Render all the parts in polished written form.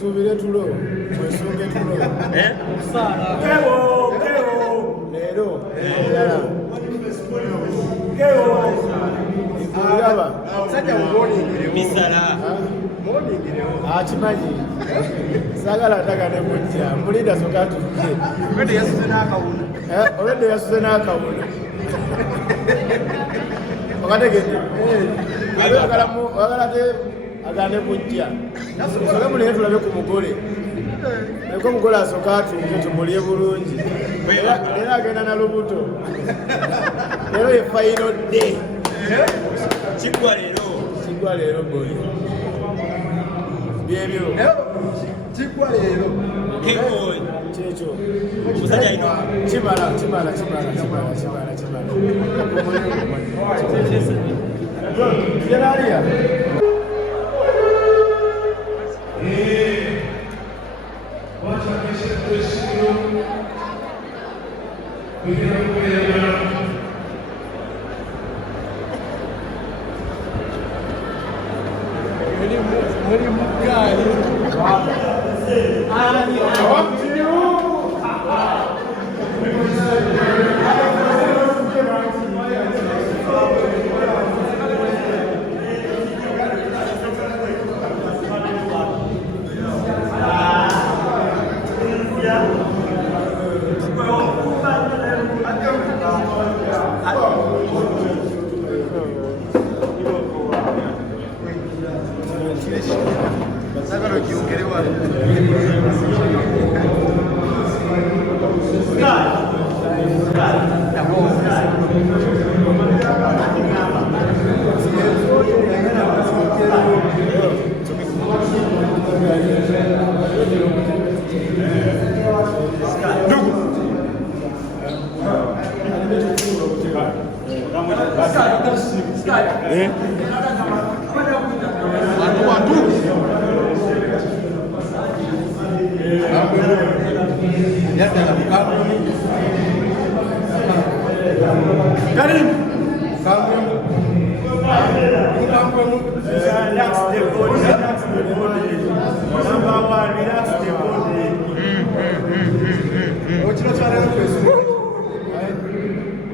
Subire tulo, mwesunge tulo. Sara. Lero. Ikuyaba. Sajja morning. Misala. Morning. Akimanyi. Sagala atagane kujja. Mpulira soka tuke. Obedde yasuze n'akawuna. Obedde yasuze n'akawuna. Okategedde. Wagala te agane kujja. Soka muliye tulabe ku mugole. Eko omugole asooka atuuke tumulye bulungi. Era agenda na lubuto. Leero ye final day. Kiggwa leero boy. Byebyo. Kiggwa leero. Kyekyo. Kimala. Gerardia.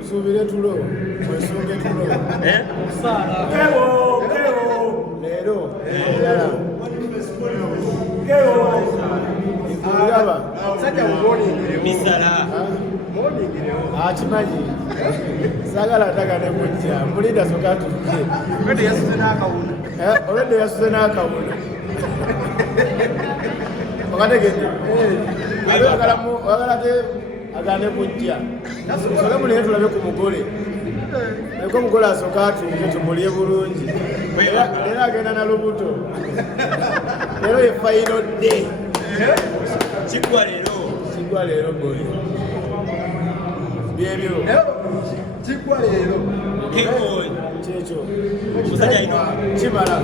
Subire tulo, mwesunge tulo. Sara. Lero. Ikuyaba. Sajja morning. Misala. Morning. Akimanyi. Sagala atagane kujja. Mpulira soka tuke. Obedde yasuze n'akawuna. Obedde yasuze n'akawuna. Okategedde. Wagala te agane kujja. Soka muliye tulabe ku mugole. Eko omugole asooka atuuke tumulye bulungi. Era agenda na lubuto. Leero ye final day. Kiggwa leero boy. Byebyo. Kiggwa leero. Kyekyo. Kimala.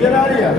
Gerardia.